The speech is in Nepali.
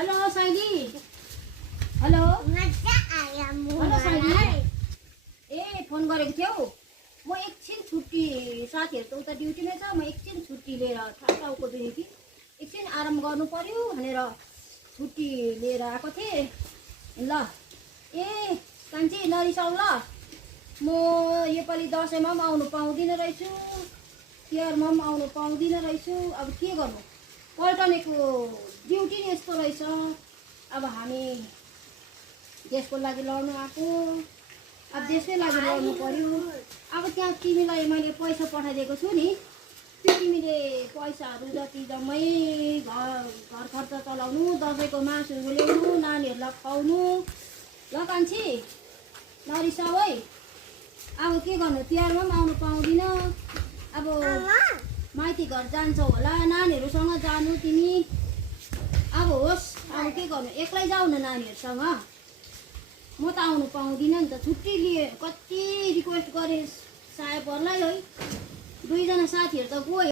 हेलो साइली हेलो हेलो साइली ए फोन गरेको थियौ म एकछिन छुट्टी साथीहरु त उता ड्युटीमै छ म एकछिन छुट्टी लिएर टाउको दुखे कि एकछिन आराम गर्नु पर्यो भनेर छुट्टी लिएर आएको थिएँ ल ए कान्छी नरिसाउ ल म योपालि दसैँमा पनि आउनु पाउँदिन रहेछु तिहारमा पनि आउनु पाउँदिन रहेछु अब के गर्नु पल्टनेको ड्युटी नै यस्तो रहेछ अब हामी देशको लागि लड्नु आएको अब देशकै लागि लड्नु पर्यो अब त्यहाँ तिमीलाई मैले पैसा पठाइदिएको छु नि तिमीले पैसाहरू जति जम्मै घर खर्च चलाउनु दसैँको मासुहरू ल्याउनु नानीहरूलाई खुवाउनु ल कान्छी नरिसाउ है अब के गर्नु तिहारमा पनि आउनु पाउँदिन अब माइती घर जान्छौ होला नानीहरूसँग जानु तिमी अब होस् अब के गर्नु एक्लै जाऊ न नानीहरूसँग म त आउनु पाउँदिन नि त छुट्टी लिए कति रिक्वेस्ट गरे साय पर्ला है दुईजना साथीहरू त गयो